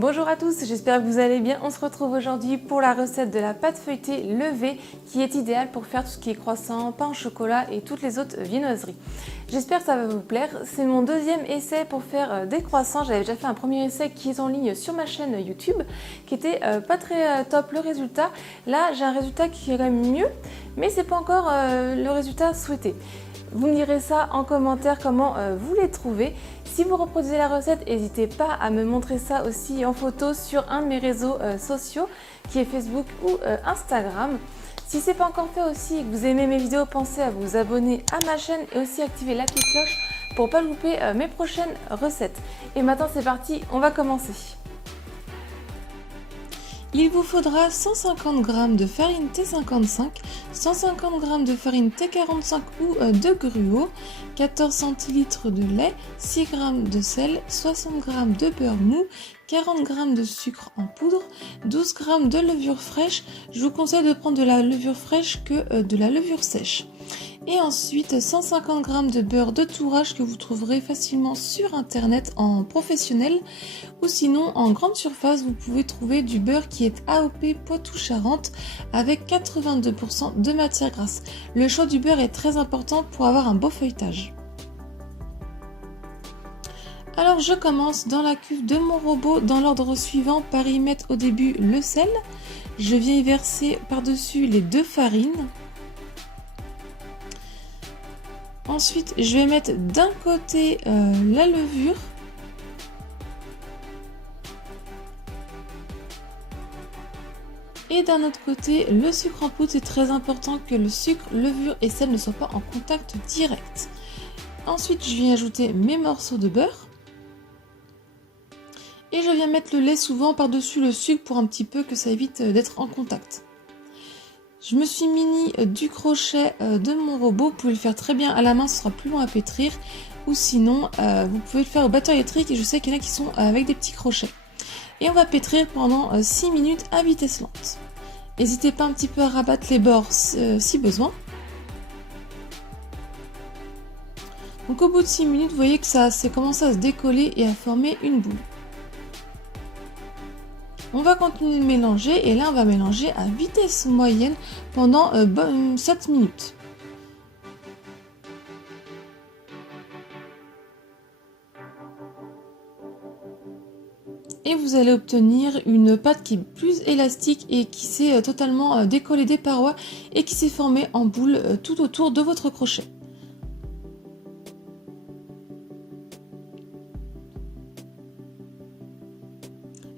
Bonjour à tous, j'espère que vous allez bien. On se retrouve aujourd'hui pour la recette de la pâte feuilletée levée qui est idéale pour faire tout ce qui est croissant, pain au chocolat et toutes les autres viennoiseries. J'espère que ça va vous plaire. C'est mon deuxième essai pour faire des croissants. J'avais déjà fait un premier essai qui est en ligne sur ma chaîne YouTube qui était pas très top le résultat. Là j'ai un résultat qui est quand même mieux, mais c'est pas encore le résultat souhaité. Vous me direz ça en commentaire comment vous les trouvez. Si vous reproduisez la recette, n'hésitez pas à me montrer ça aussi en photo sur un de mes réseaux sociaux qui est Facebook ou Instagram. Si ce n'est pas encore fait aussi et que vous aimez mes vidéos, pensez à vous abonner à ma chaîne et aussi activer la petite cloche pour ne pas louper mes prochaines recettes. Et maintenant c'est parti, on va commencer. Il vous faudra 150 g de farine T55, 150 g de farine T45 ou de gruau, 14 centilitres de lait, 6 g de sel, 60 g de beurre mou, 40 g de sucre en poudre, 12 g de levure fraîche. Je vous conseille de prendre de la levure fraîche que de la levure sèche. Et ensuite 150 g de beurre de tourage que vous trouverez facilement sur internet en professionnel ou sinon en grande surface vous pouvez trouver du beurre qui est AOP Poitou-Charentes avec 82% de matière grasse. Le choix du beurre est très important pour avoir un beau feuilletage. Alors je commence dans la cuve de mon robot dans l'ordre suivant par y mettre au début le sel. Je viens y verser par-dessus les deux farines. Ensuite, je vais mettre d'un côté la levure et d'un autre côté le sucre en poudre. C'est très important que le sucre, levure et sel ne soient pas en contact direct. Ensuite, je viens ajouter mes morceaux de beurre et je viens mettre le lait souvent par-dessus le sucre pour un petit peu que ça évite d'être en contact. Je me suis muni du crochet de mon robot, vous pouvez le faire très bien à la main, ce sera plus long à pétrir, ou sinon vous pouvez le faire au batteur électrique et je sais qu'il y en a qui sont avec des petits crochets. Et on va pétrir pendant 6 minutes à vitesse lente. N'hésitez pas un petit peu à rabattre les bords si besoin. Donc au bout de 6 minutes, vous voyez que ça a commencé à se décoller et à former une boule. On va continuer de mélanger et là on va mélanger à vitesse moyenne pendant 7 minutes. Et vous allez obtenir une pâte qui est plus élastique et qui s'est totalement décollée des parois et qui s'est formée en boule tout autour de votre crochet.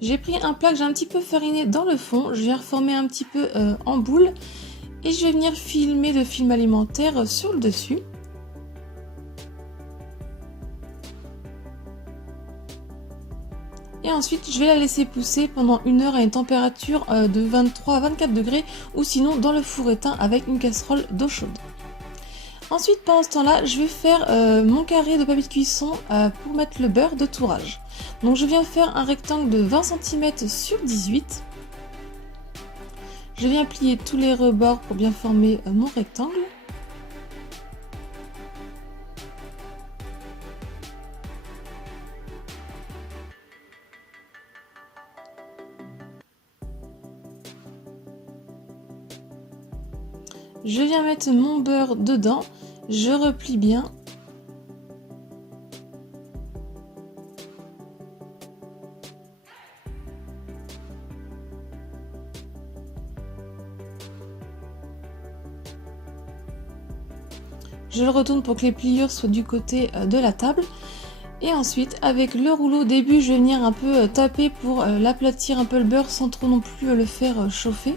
J'ai pris un plat que j'ai un petit peu fariné dans le fond, je viens reformer un petit peu en boule et je vais venir filmer de film alimentaire sur le dessus. Et ensuite je vais la laisser pousser pendant 1 heure à une température de 23 à 24 degrés ou sinon dans le four éteint avec une casserole d'eau chaude. Ensuite pendant ce temps là je vais faire mon carré de papier de cuisson pour mettre le beurre de tourage. Donc je viens faire un rectangle de 20 cm sur 18. Je viens plier tous les rebords pour bien former mon rectangle. Je viens mettre mon beurre dedans, je replie bien. Je le retourne pour que les pliures soient du côté de la table. Et ensuite, avec le rouleau, au début, je vais venir un peu taper pour l'aplatir un peu le beurre sans trop non plus le faire chauffer.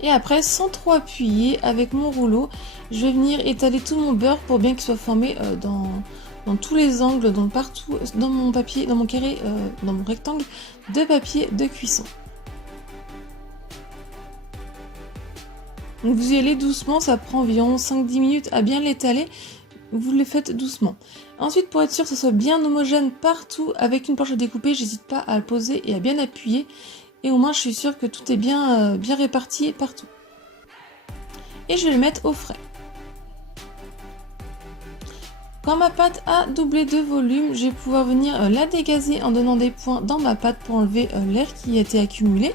Et après, sans trop appuyer, avec mon rouleau, je vais venir étaler tout mon beurre pour bien qu'il soit formé dans tous les angles, partout dans mon papier, dans mon carré, dans mon rectangle de papier de cuisson. Donc vous y allez doucement, ça prend environ 5-10 minutes à bien l'étaler, vous le faites doucement. Ensuite pour être sûr que ce soit bien homogène partout, avec une planche à découper, j'hésite pas à le poser et à bien appuyer. Et au moins je suis sûre que tout est bien réparti partout. Et je vais le mettre au frais. Quand ma pâte a doublé de volume, je vais pouvoir venir la dégazer en donnant des points dans ma pâte pour enlever l'air qui a été accumulé.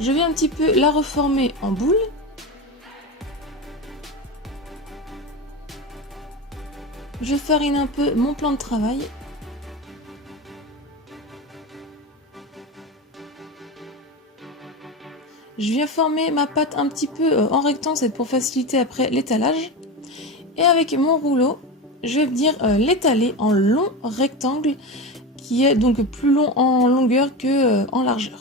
Je vais un petit peu la reformer en boule. Je farine un peu mon plan de travail. Je viens former ma pâte un petit peu en rectangle, c'est pour faciliter après l'étalage. Et avec mon rouleau, je vais venir l'étaler en long rectangle qui est donc plus long en longueur que en largeur.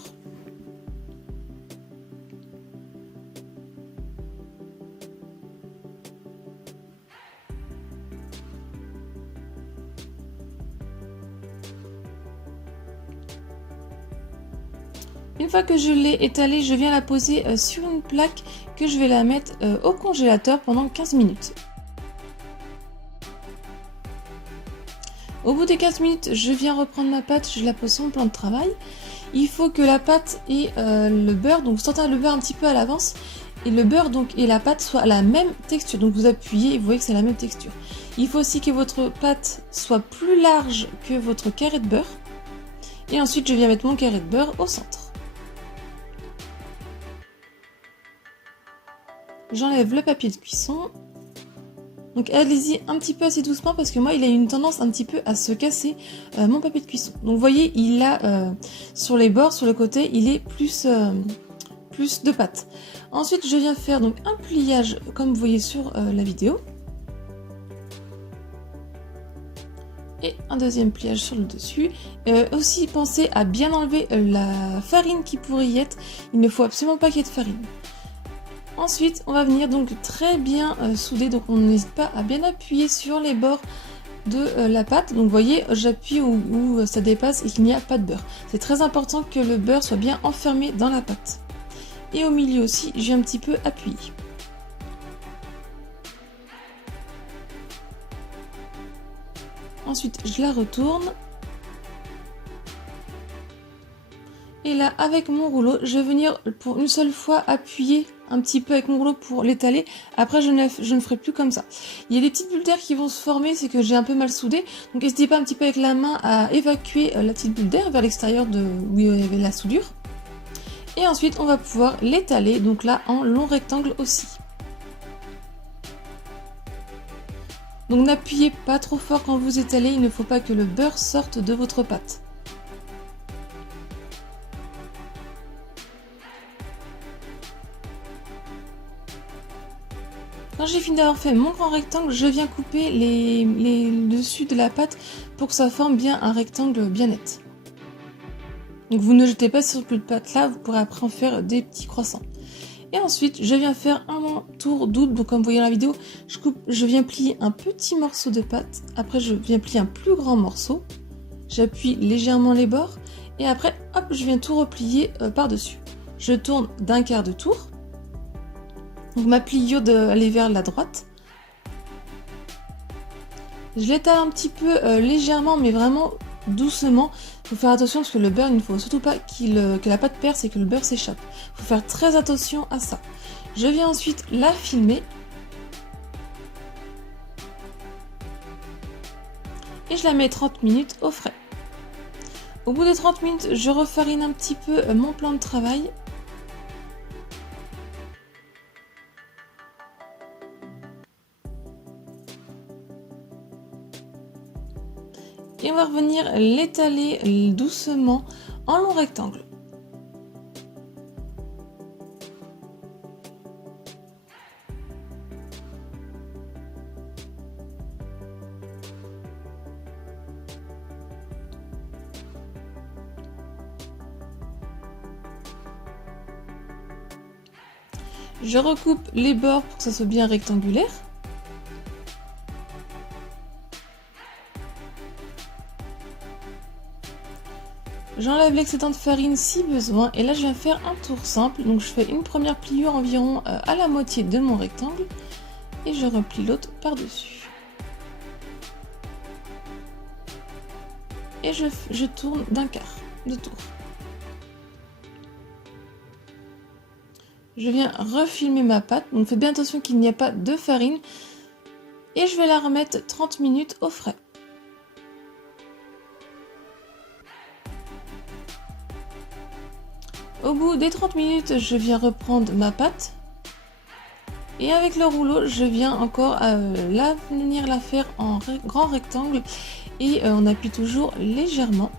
Une fois que je l'ai étalée, je viens la poser sur une plaque que je vais la mettre au congélateur pendant 15 minutes. Au bout des 15 minutes, je viens reprendre ma pâte, je la pose sur mon plan de travail. Il faut que la pâte et le beurre, donc sortez le beurre un petit peu à l'avance, et le beurre donc et la pâte soient à la même texture. Donc vous appuyez et vous voyez que c'est la même texture. Il faut aussi que votre pâte soit plus large que votre carré de beurre. Et ensuite, je viens mettre mon carré de beurre au centre. J'enlève le papier de cuisson. Donc allez-y un petit peu assez doucement parce que moi il a une tendance un petit peu à se casser mon papier de cuisson. Donc vous voyez il a sur les bords, sur le côté, il est plus de pâte. Ensuite je viens faire donc un pliage comme vous voyez sur la vidéo. Et un deuxième pliage sur le dessus. Aussi pensez à bien enlever la farine qui pourrait y être. Il ne faut absolument pas qu'il y ait de farine. Ensuite, on va venir donc très bien souder, donc on n'hésite pas à bien appuyer sur les bords de la pâte. Donc vous voyez, j'appuie où ça dépasse et qu'il n'y a pas de beurre. C'est très important que le beurre soit bien enfermé dans la pâte. Et au milieu aussi, j'ai un petit peu appuyé. Ensuite, je la retourne. Et là, avec mon rouleau, je vais venir pour une seule fois appuyer un petit peu avec mon rouleau pour l'étaler. Après, je ne ferai plus comme ça. Il y a des petites bulles d'air qui vont se former, c'est que j'ai un peu mal soudé. Donc n'hésitez pas un petit peu avec la main à évacuer la petite bulle d'air vers l'extérieur où il y avait la soudure. Et ensuite, on va pouvoir l'étaler, donc là, en long rectangle aussi. Donc n'appuyez pas trop fort quand vous étalez, il ne faut pas que le beurre sorte de votre pâte. Quand j'ai fini d'avoir fait mon grand rectangle, je viens couper les dessus de la pâte pour que ça forme bien un rectangle bien net. Donc vous ne jetez pas sur le pâte là, vous pourrez après en faire des petits croissants. Et ensuite, je viens faire un tour double, donc comme vous voyez dans la vidéo, je viens plier un petit morceau de pâte, après je viens plier un plus grand morceau, j'appuie légèrement les bords, et après, hop, je viens tout replier par-dessus. Je tourne d'un quart de tour. Donc ma pliure d'aller vers la droite. Je l'étale un petit peu légèrement mais vraiment doucement. Il faut faire attention parce que le beurre, il ne faut surtout pas que la pâte perce et que le beurre s'échappe. Il faut faire très attention à ça. Je viens ensuite la filmer. Et je la mets 30 minutes au frais. Au bout de 30 minutes, je refarine un petit peu mon plan de travail. Et on va revenir l'étaler doucement en long rectangle. Je recoupe les bords pour que ça soit bien rectangulaire. J'enlève l'excédent de farine si besoin et là je viens faire un tour simple. Donc je fais une première pliure environ à la moitié de mon rectangle et je replie l'autre par-dessus. Et je tourne d'un quart de tour. Je viens refilmer ma pâte, donc faites bien attention qu'il n'y ait pas de farine. Et je vais la remettre 30 minutes au frais. Au bout des 30 minutes, je viens reprendre ma pâte. Et avec le rouleau, je viens encore venir la faire en grand rectangle. Et on appuie toujours légèrement.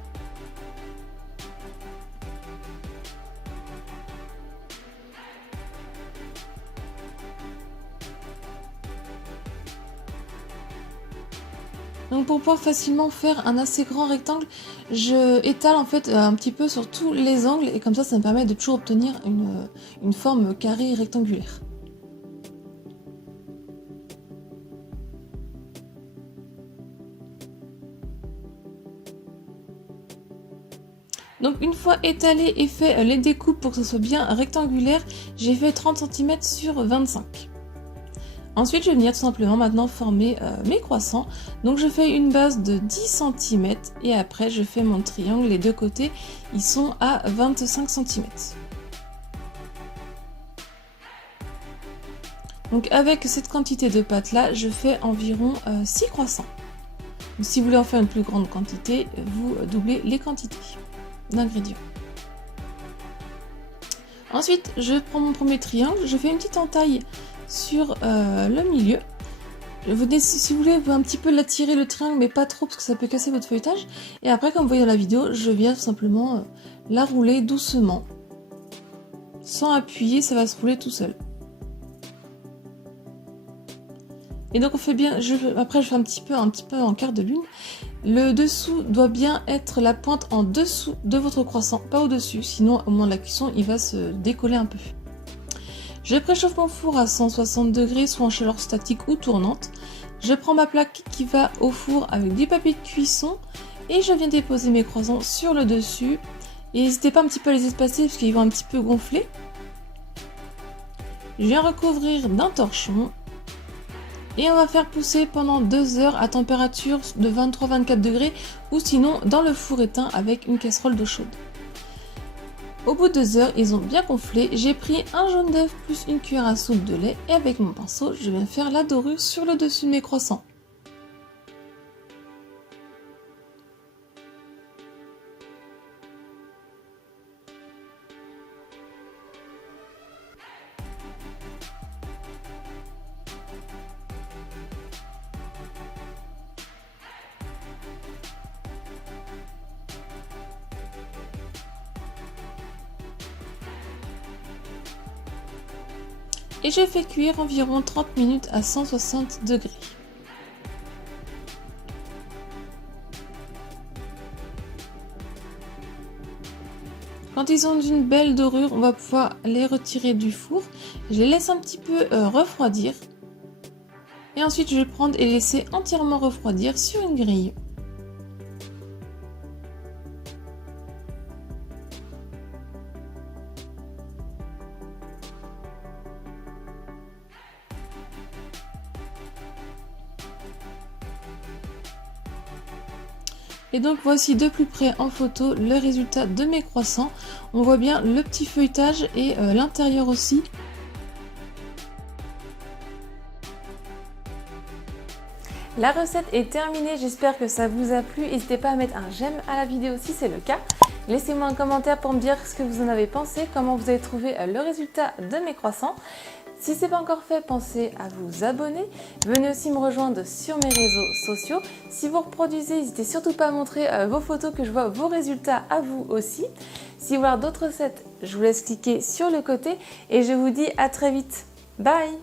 Donc pour pouvoir facilement faire un assez grand rectangle, je étale en fait un petit peu sur tous les angles et comme ça me permet de toujours obtenir une forme carrée rectangulaire. Donc une fois étalé et fait les découpes pour que ce soit bien rectangulaire, j'ai fait 30 cm sur 25. Ensuite, je vais venir tout simplement maintenant former mes croissants. Donc je fais une base de 10 cm et après je fais mon triangle. Les deux côtés, ils sont à 25 cm. Donc avec cette quantité de pâte là, je fais environ 6 croissants. Donc, si vous voulez en faire une plus grande quantité, vous doublez les quantités d'ingrédients. Ensuite, je prends mon premier triangle, je fais une petite entaille sur le milieu. Si vous voulez, vous pouvez un petit peu l'attirer le triangle, mais pas trop parce que ça peut casser votre feuilletage. Et après, comme vous voyez dans la vidéo, je viens tout simplement la rouler doucement. Sans appuyer, ça va se rouler tout seul. Et donc on fait bien, après je fais un petit peu en quart de lune. Le dessous doit bien être la pointe en dessous de votre croissant, pas au-dessus, sinon au moment de la cuisson, il va se décoller un peu. Je préchauffe mon four à 160 degrés, soit en chaleur statique ou tournante. Je prends ma plaque qui va au four avec du papier de cuisson et je viens déposer mes croissants sur le dessus. Et n'hésitez pas un petit peu à les espacer parce qu'ils vont un petit peu gonfler. Je viens recouvrir d'un torchon. Et on va faire pousser pendant 2 heures à température de 23-24 degrés ou sinon dans le four éteint avec une casserole d'eau chaude. Au bout de 2 heures, ils ont bien gonflé. J'ai pris un jaune d'œuf plus une cuillère à soupe de lait et avec mon pinceau, je viens faire la dorure sur le dessus de mes croissants. Et je fais cuire environ 30 minutes à 160 degrés. Quand ils ont une belle dorure, on va pouvoir les retirer du four. Je les laisse un petit peu refroidir. Et ensuite, je vais prendre et laisser entièrement refroidir sur une grille. Et donc voici de plus près en photo le résultat de mes croissants. On voit bien le petit feuilletage et l'intérieur aussi. La recette est terminée, j'espère que ça vous a plu. N'hésitez pas à mettre un j'aime à la vidéo si c'est le cas. Laissez-moi un commentaire pour me dire ce que vous en avez pensé, comment vous avez trouvé le résultat de mes croissants. Si ce n'est pas encore fait, pensez à vous abonner. Venez aussi me rejoindre sur mes réseaux sociaux. Si vous reproduisez, n'hésitez surtout pas à montrer vos photos, que je vois vos résultats à vous aussi. Si vous voulez d'autres recettes, je vous laisse cliquer sur le côté et je vous dis à très vite. Bye!